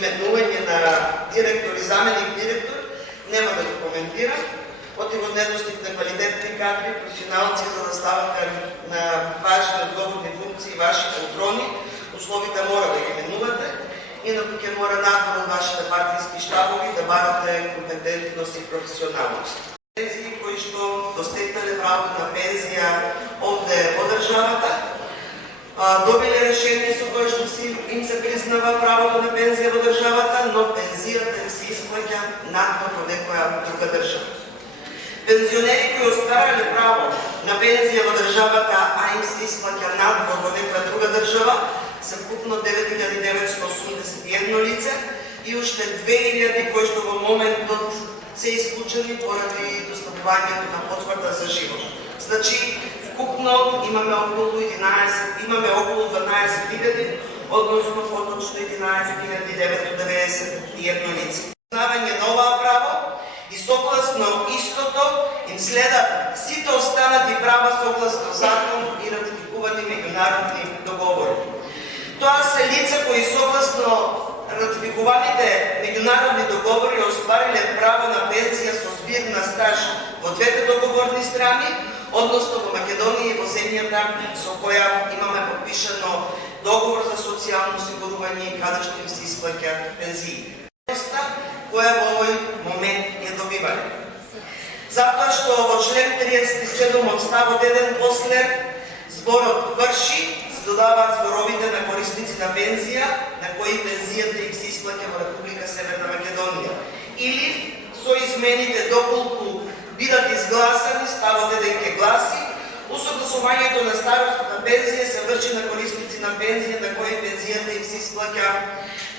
именување на директор и заменик директор, нема да го коментирам. Отиво недостиг на квалитетни кадри, професионалци за да ставаха на важни одговорни функции, ваши контрони, условите мора да ги именувате, инаку ќе мора надвор од вашите партиски штабови да барате компетентност и професионалност. Тези кои што достигнале право на пензија овде од државата, добиле решение со кое што им се признава правото на пензија во државата, но пензијата им се исплаќа надвор во некоја друга држава. Пензионери кои остварале право на пензија во државата, а им се исплаќа надвор во некоја друга држава, се вкупно 9981 лице и уште 2000 кои што во моментот се исклучени поради доставувањето на потврда за живот. Значи, вкупно имаме околу 12.000, односно поточно 11.991 лице. Признавање на оваа право и согласно истото им следат сите останати права согласно закон и ратификувани меѓународни договори. Тоа се лица кои согласно ратификуваните меѓународни договори оствариле право на пензија со збирна стаж во двете договорни страни, односно во Македонија и во земјата со која имаме подпишано договор за социјално осигурување и каде што им се исплаќаат пензии. Која во овој момент ја добивале. Затоа што во член 37 од ставот 1 после зборот врши, се додаваат зборовите на корисници на пензија, на кои пензијата им се исплаќа во Република Северна Македонија. Или со измените доколку бидат изгласани, ставот 1 ќе гласи, усогласувањето на старосна пензија се врши на корисници на пензија, на кои пензијата им се исплаќа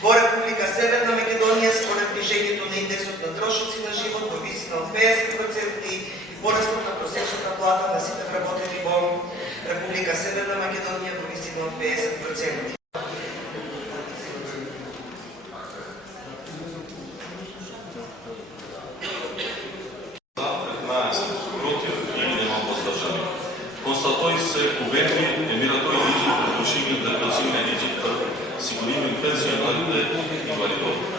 во Република Северна Македонија според движењето на индексот на трошоци на живот во висина од 50% и порастот на просечната плата на сите вработени во Република Северна Македонија во висина од 50%. Констатои се уверени емиратои лични предпочинји да проценија лични сигурни пензионерите инвалидови.